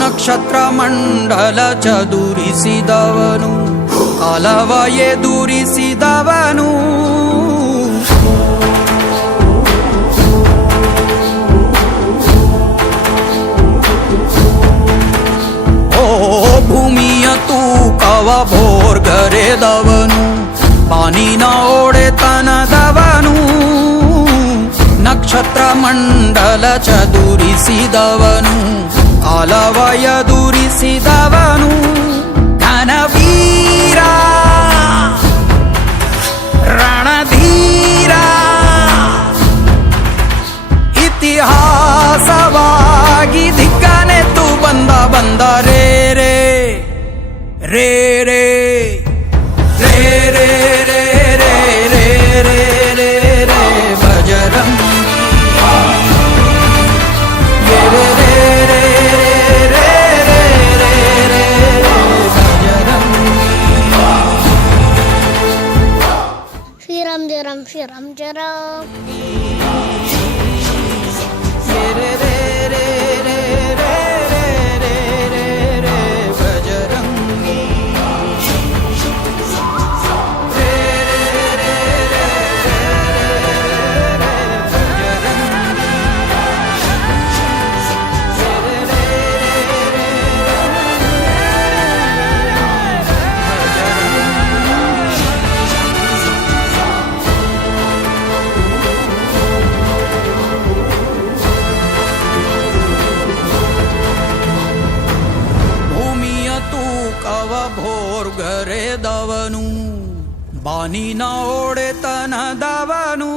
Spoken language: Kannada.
ನಕ್ಷತ್ರ ಮಂಡಲ ಚದುರಿಸಿದವನು, ಕಾಲವ ಎದುರಿಸಿದವನು, ಭೂಮಿಯ ತೂಕವ ಭೋರ್ಗರೆದವನು, ಬಾನಿನ ಒಡೆತನದವನು, ನಕ್ಷತ್ರ ಮಂಡಲ ಚದುರಿಸಿದವನು, ಕಾಲವ ಎದುರಿಸಿದವನು, ಘನವೀರ ರಣಧೀರ, ಇತಿಹಾಸವಾಗಿ ದಿಕ್ಕನೆತ್ತು ಬಂದ ರೇ ರೇ ರೇ ರೇ ರೇ ರೇ ರೇ ರೇ ರೇ ರೇ ರೇ ರೇ ಬಜರಂಗಿ ರೇ ರೇ ರೇ ರೇ ರೇ ರೇ ರೇ ಬಜರಂಗಿ. ಶ್ರೀರಾಮ್ ಜಯ ರಾಮ್ ಶ್ರೀರಾಮ್ ಜಯ ರಾಮ್. ಭೋರ್ಗರೆದವನು, ಬಾನಿನ ಒಡೆತನದವನು,